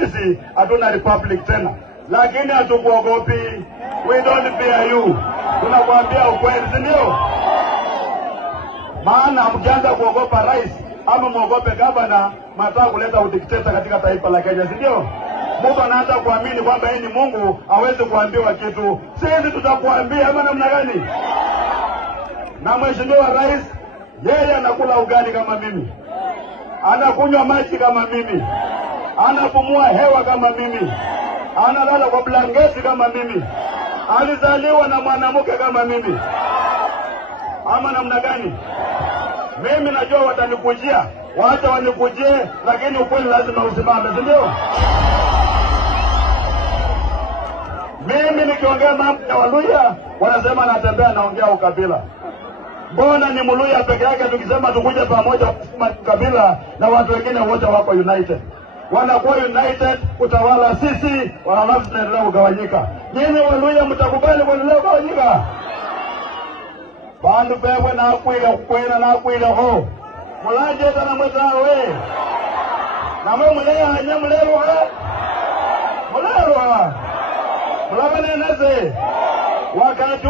Sisi hatuna republic tena, lakini hatukuogopi. We don't fear you. Tunakuambia ukweli, si ndio? Maana mkianza kuogopa rais ama muogope governor, mnataka kuleta udikteta katika taifa la Kenya, si ndio? Mungu anaanza kuamini kwamba yeye ni Mungu, hawezi kuambiwa kitu. Sisi tutakuambia ama namna gani? Na mheshimiwa rais, yeye anakula ugali kama mimi, anakunywa maji kama mimi, anapumua hewa kama mimi, analala kwa blanketi kama mimi, alizaliwa na mwanamke kama mimi, ama namna gani? Mimi najua watanikujia, wacha wanikujie, lakini ukweli lazima usimame, si ndio? Mimi nikiongea mambo ya Waluya, wanasema natembea naongea ukabila. Mbona ni Mluya peke yake tukisema tukuje pamoja kusema kabila na watu wengine wote wako united? Wanakuwa united kutawala sisi, walafu tunaendelea kugawanyika. Nyinyi Waluya mtakubali kuendelea kugawanyika? Bandu pewe na kuila kwena na kuila ho. Mulaje tana mtawe. Na mwe mulea anya mulero ha. Mulero ha. Mulabane neze. Wakati